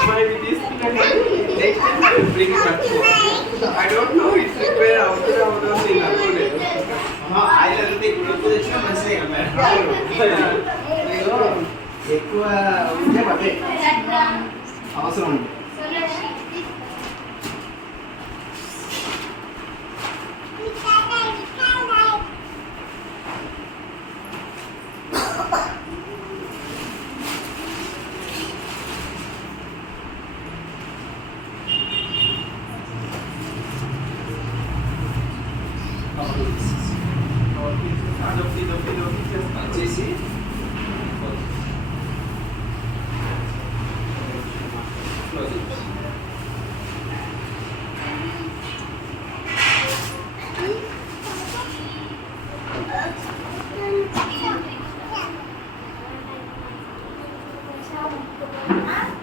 మనకి తీసుకున్నాను next time bring I don't know it's repair అవుతుంది అవుతుందో నేను అనుకోలేదు ఆయిల్ అంతా ఇప్పుడు ఎక్కువ తెచ్చినా మంచిదే కదా ఎక్కువ ఉంటే అవసరం ఉంది అదొకటి ఇదొకటి ఇదొకటి చేస్తాను వచ్చేసి క్లోజ్ I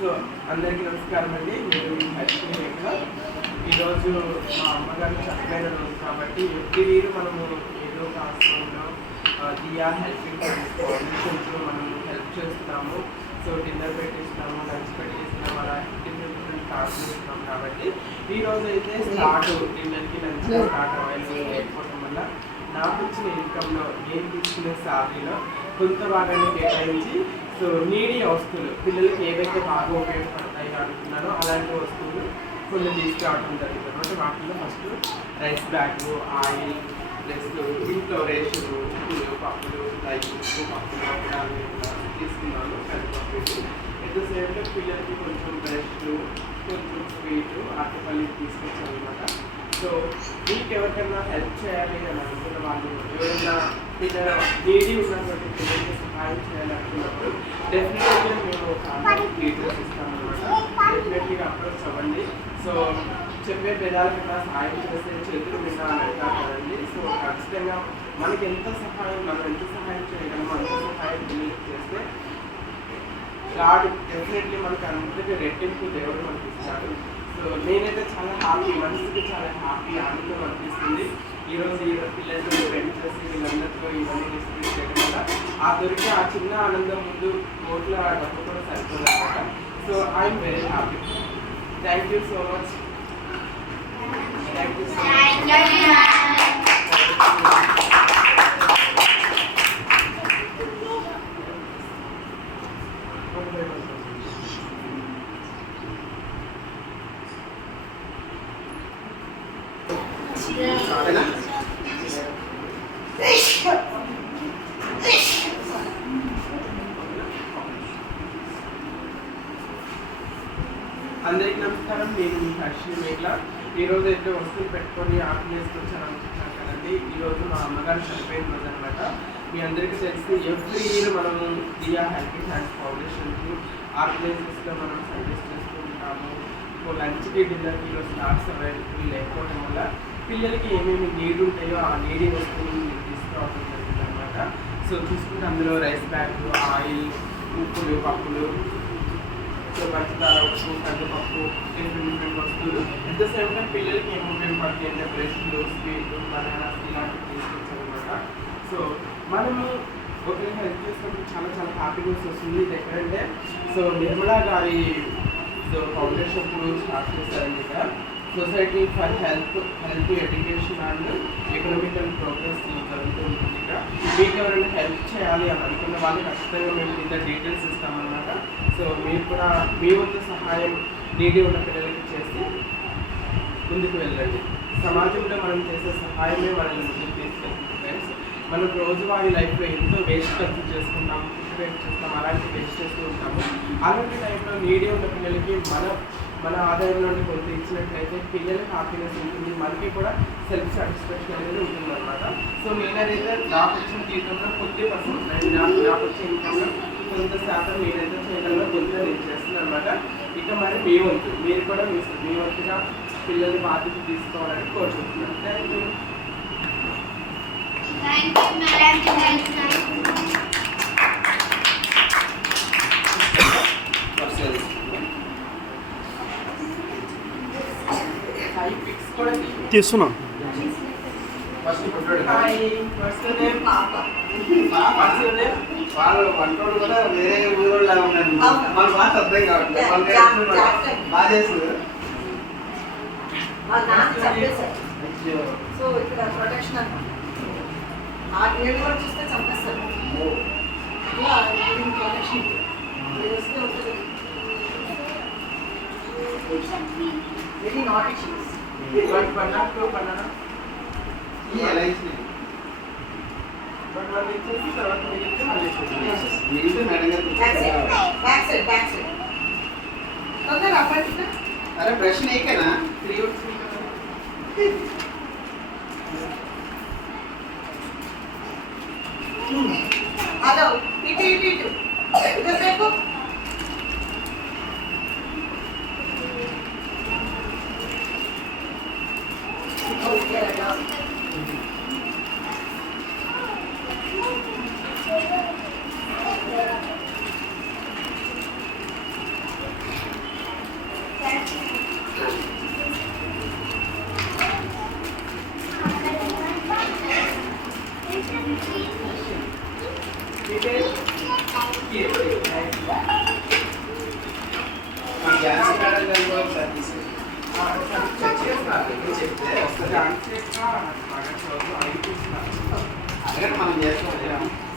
సో అందరికీ నమస్కారం అండి. నేను లక్ష్మీ రేఖ. ఈరోజు మా అమ్మగారు చనిపోయిన రోజు కాబట్టి ఎవ్రీ మనము ఏదో ఒక ఆశ్రమంలో దియా హెల్పింగ్ ఫౌండేషన్స్లో మనం హెల్ప్ చేస్తున్నాము సో డిన్నర్ పెట్టిస్తున్నాము లంచ్ పెట్టిస్తున్నాము అలా డిఫరెంట్ డిఫరెంట్ కాబట్టి ఈ రోజు అయితే స్టార్ట్ డిన్నర్కి లంచ్ స్టార్ట్ అవైలబుల్ లేకపోవడం వల్ల నాకు వచ్చిన ఇన్కమ్లో నేను తీసుకునే శాలరీలో కొంత భాగాన్ని కేటాయించి సో నీడి వస్తువులు పిల్లలకి ఏవైతే బాగా ఉపయోగపడతాయి అనుకున్నారో అలాంటి వస్తువులు కొన్ని తీసుకురావడం జరిగింది. అంటే వాటిలో first rice bag oil plus ఇంట్లో రేషన్లు ఉప్పులు పప్పులు రైస్ ఉప్పు పప్పులు తీసుకున్నాను కందిపప్పు ఎట్ ద సేమ్ టైం పిల్లలకి కొంచెం బ్రష్లు కొంచెం స్వీట్ అట్టపల్లి తీసుకొచ్చాను అనమాట సో మీకు ఎవరికైనా హెల్ప్ చేయాలి అని అనుకున్న వాళ్ళు ఎవరైనా పిల్లల నీడీ ఉన్నటువంటి పిల్లలకి సహాయం చేయాలనుకున్నప్పుడు డెఫినెట్గా మేము కాంటాక్ట్ డీటెయిల్స్ ఇస్తాం అనమాట డెఫినెట్గా అప్రోచ్ అవ్వండి. సో చెప్పే పెదాల కన్నా సహాయం చేస్తే చేతులు విన్నా అంటారు కదండి. సో ఖచ్చితంగా మనకి ఎంత సహాయం మనం ఎంత సహాయం చేయగలమో అంత సహాయం పిల్లలకి చేస్తే గాడ్ డెఫినెట్లీ మనకి అంతటి రెట్టింపు దేవుడు మనకి ఇస్తాడు. సో నేనైతే చాలా హ్యాపీ మనసుకి చాలా హ్యాపీ ఆనందం అనిపిస్తుంది. ఈరోజు ఈ పిల్లలతో ఫ్రెండ్ చేసి వీళ్ళందరితో ఇవన్నీ డిస్ట్రిబ్యూట్ చేయడం వల్ల ఆ దొరికే ఆ చిన్న ఆనందం ముందు కోట్ల డబ్బు కూడా సరిపోదు అనమాట so I'm very happy thank you so much thank you so much చాలేనా? అందరికీ నమస్కారం నేను అశ్విని హర్షి మేఘల అయితే వస్తువులు పెట్టుకొని ఆర్గనైజ్ వచ్చాను అనుకుంటున్నాను కదండి. ఈరోజు మా అమ్మగారు చనిపోయిన రోజు అనమాట మీ అందరికీ తెలిసి ఎవ్రీ ఇయర్ మనము దియా హెల్పింగ్ హ్యాండ్స్ ఫౌండేషన్కి ఆర్గనైజర్స్లో మనం సజెస్ట్ చేస్తూ ఉంటాము. ఇప్పుడు లంచ్కి డిన్నర్కి ఈరోజు స్టార్ట్స్ అవైలబుల్ లేకపోవడం వల్ల పిల్లలకి ఏమేమి నీడ్ ఉంటాయో ఆ నీడి వస్తువులు మీరు తీసుకురావడం జరుగుతుంది అనమాట సో చూసుకుంటే అందులో రైస్ బ్యాగ్ ఆయిల్ ఉప్పులు పప్పులు పంచదార ఉప్పు కందిపప్పు డిఫరెంట్ వస్తువులు. అట్ ద సేమ్ టైం పిల్లలకి ఏం ఉపయోగపడతాయి అంటే బ్రష్లు స్వీట్ బనానాస్ ఇలాంటివి తీసుకొచ్చారనమాట సో మనము ఒకరి హెల్ప్ చేసినప్పుడు చాలా చాలా హ్యాపీనెస్ వస్తుంది. ఇది ఎక్కడంటే సో నిర్మలా గారి సో ఫౌండేషన్ ఇప్పుడు స్టార్ట్ చేశారండి ఇక్కడ society for health health education and economical progress జరుగుతూ ఉంటుంది ఇక్కడ మీకు ఎవరైనా హెల్ప్ చేయాలి అని అనుకున్న వాళ్ళు ఖచ్చితంగా మేము కింద డీటెయిల్స్ ఇస్తాము. సో మీరు కూడా మీ వంతు సహాయం నీడి ఉన్న పిల్లలకి చేసి ముందుకు వెళ్ళండి. సమాజంలో మనం చేసే సహాయమే మనల్ని ముందుకు తీసుకెళ్తుంది ఫ్రెండ్స్ మనం రోజువారీ లైఫ్లో ఎంతో వేస్ట్ ఖర్చు చేసుకుంటాం వేస్ట్ చేస్తాం అలాంటి వేస్ట్ చేస్తూ ఉంటాము. అలాంటి టైంలో నీడి ఉన్న పిల్లలకి మన మన ఆదాయం నుండి కొంత ఇచ్చినట్లయితే పిల్లలకి హ్యాపీనెస్ ఉంటుంది మనకి కూడా సెల్ఫ్ సాటిస్ఫాక్షన్ అనేది ఉంటుంది అనమాట సో నేనైతే నాకు వచ్చిన జీవితంలో కొద్ది పర్సెంట్ నాకు నాకు వచ్చే ఇన్కమ్లో కొంత శాతం నేనైతే చేయగలను కొంత నేను చేస్తున్నాను అనమాట ఇక మరి మీ వంతు మీరు కూడా మీ మీ వంతుగా పిల్లల్ని బాధ్యత తీసుకోవాలని కోరుకుంటున్నాను. Thank you Thank you, madam. Thank you. వరుసగా ఫైవ్ పిక్స్ కూడా తీస్తున్నా ఫస్ట్ పుట్టాడు వాళ్ళు వంటోడు కూడా వేరే ఊరోళ్ళ ఉన్నాడు మన భాష అర్థం కావట్లేదు బాగా చేస్తుంది సో ఇక్కడ ప్రొటెక్షన్ ఆ ఏడు కూడా చూస్తే చంపేస్తారు ప్రొటెక్షన్ వస్తే ఉంటుంది very not issues one one not two one అరే ప్రశ్న నీకేనా? త్రీ హలో ఇటు ఇటు ఇటు. ఇటు సేపు ఓకే రా మా గ్యాస్ మేడం గారు కూడా ఒకసారి తీసుకెళ్ళి చెక్ చేస్తున్నారు మీరు చెప్తే వస్తుంది అడగండి మనం చేస్తాం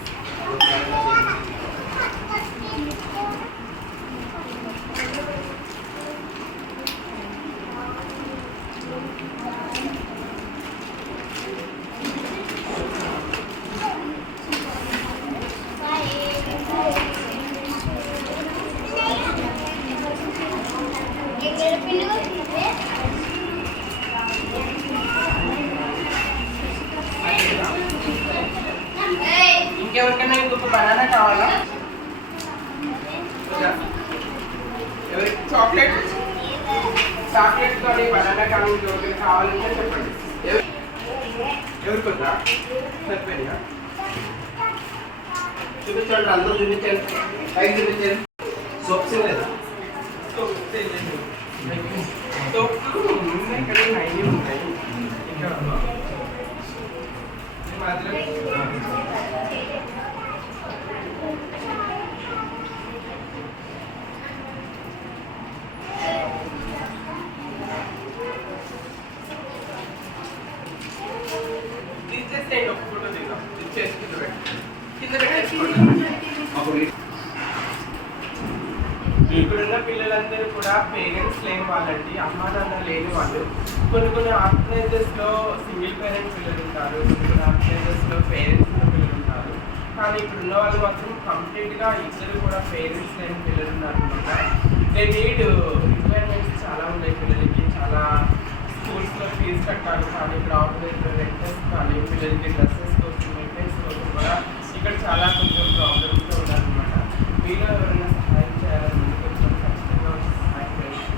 చాక్లెట్ తోటి బనానా కానీ ఇంకొకటి కావాలంటే చెప్పండి ఎవరు ఎవరికి వద్దా సరిపోయినా చూపించండి అందరూ చూపించండి పైకి చూపించండి సోప్స్ లేదా ఉన్నాయి కదా నైన్ ఉన్నాయి ఇంకా ఈ కూడా పేరెంట్స్ లేని వాళ్ళండి అమ్మా నాన్న లేని వాళ్ళు. కొన్ని కొన్ని ఆర్గనైజర్స్లో సింగిల్ పేరెంట్స్ పిల్లలు ఉంటారు కొన్ని కొన్ని ఆర్గనైజెస్లో పేరెంట్స్ పిల్లలు ఉంటారు కానీ ఇప్పుడున్న వాళ్ళు మాత్రం కంప్లీట్గా ఇద్దరు కూడా పేరెంట్స్ లేని పిల్లలు ఉన్నారు అనమాట. దే నీడ్ రిక్వైర్మెంట్స్ చాలా ఉన్నాయి పిల్లలకి చాలా స్కూల్స్లో ఫీజు కట్టాలి కానీ ఇప్పుడు రెంటర్స్ కానీ పిల్లలకి డ్రెస్సెస్ కోసం మెయింటెనెన్స్ కోసం కూడా ఇక్కడ చాలా కొంచెం ప్రాబ్లమ్స్ ఉన్నారనమాట మీలో ఎవరైనా సహాయం చేయాలని ముందుకు వచ్చిన ఖచ్చితంగా వచ్చి సహాయం చేయొచ్చు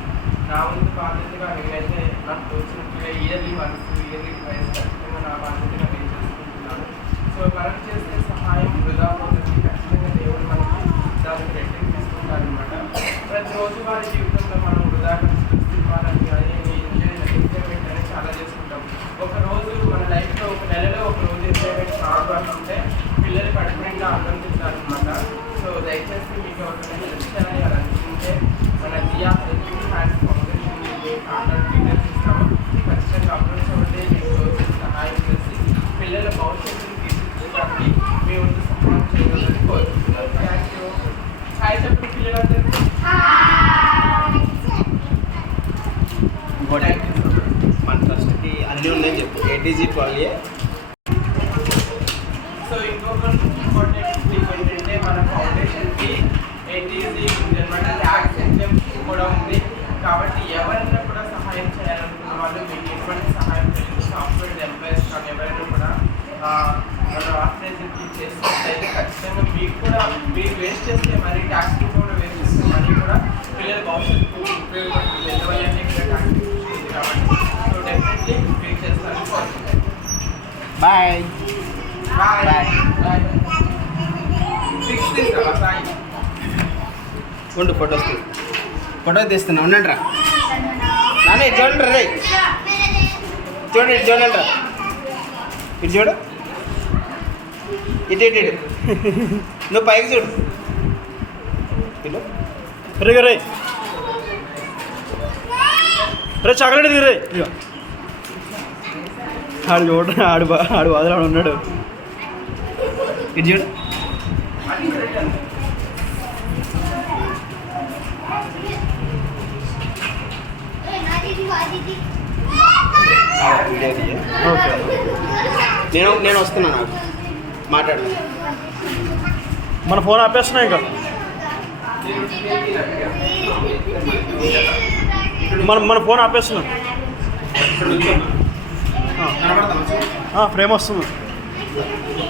నా వంతు బాధ్యతగా నేనైతే నాకు తోచినట్టుగా ఇయర్లీ వన్స్ ఇయర్లీ ప్రైస్ ఖచ్చితంగా నా బాధ్యతగా నేను చేసుకుంటున్నాను సో మనం చేసే సహాయం వృధా పోతుంది ఖచ్చితంగా దేవుడు మనకి దానికి రెట్టింపు తీసుకుంటారనమాట ప్రతిరోజు వారి జీవితంలో మనం వృధా ఖర్చు ఇవ్వాలని కానీ ఎంజాయ్మెంట్ అనేది చాలా చేసుకుంటాం ఒక రోజు మన లైఫ్లో ఒక నెలలో ఒక రోజు ఎంజాయ్మెంట్ కాదు అనుకుంటే పిల్లలు కడుపు నిండా అన్నం తింటారనమాట సో దయచేసి మీకు ఎవరికైనా హెల్ప్ చేయాలి అని అనుకుంటే మన Jia helping hands foundation contact details ఇస్తాము ఖచ్చితంగా అప్రోచ్ అవ్వండి మీకు తోచిన సహాయం చేసి పిల్లల భవిష్యత్తుని తీర్చిదిద్దడానికి మీ వంతు సహాయం చేయగలని కోరుకుంటున్నాను థ్యాంక్ యూ హాయ్ చెప్పు పిల్లలందరికీ ఇంకోటి డిజిట్ ట్రస్ట్కి సో ఇంకొక ఇంపార్టెంట్ థింగ్ ఏంటంటే మన ఫౌండేషన్కి ఎన్టీసీ ఉంది అనమాట యాక్సెంట్ కూడా ఉంది. కాబట్టి ఎవరైనా కూడా సహాయం చేయాలనుకున్న వాళ్ళు మీకు ఎటువంటి సహాయం చేయాలి సాఫ్ట్వేర్ ఎంప్లాయీస్ కానీ ఎవరైనా కూడా ఆ, మన ఆర్గనైజేషన్కి చేసినట్లయితే ఖచ్చితంగా మీకు కూడా మీరు వేస్ట్ చేస్తే మరి ట్యాక్స్ కూడా వేస్ట్ చేస్తే మనీ కూడా పిల్లల భవిష్యత్తు ఉపయోగపడుతుంది. ఎందువల్ల ఇక్కడ ట్యాక్స్ కాబట్టి. సో డెఫినెట్లీ మీరు చేస్తారు. బాయ్ బాయ్ ఉండు ఫొటోస్ ఫోటో తీస్తున్నా ఉండండి రా. నాన్న ఇటు చూడండి రే చూడండి ఇటు చూడండి రా. ఇటు చూడు. ఇటు ఇటు ఇటు. నువ్వు పైకి చూడు. ఇటు. రే రే రే చాక్లెట్ దిగు రే ఇగో ఆడు చూడ ఆడు బా- ఆడు ఆడు ఉన్నాడు. చూడు తీయ. ఓకే. నేను నేను వస్తున్నా నాకు. మాట్లాడు. మన ఫోన్ ఆపేస్తున్నా ఇంకా. మన మన ఫోన్ ఆపేస్తున్నా. ఇక్కడ నుంచో. కనబడతాను ఫ్రేమ్ వస్తుంది.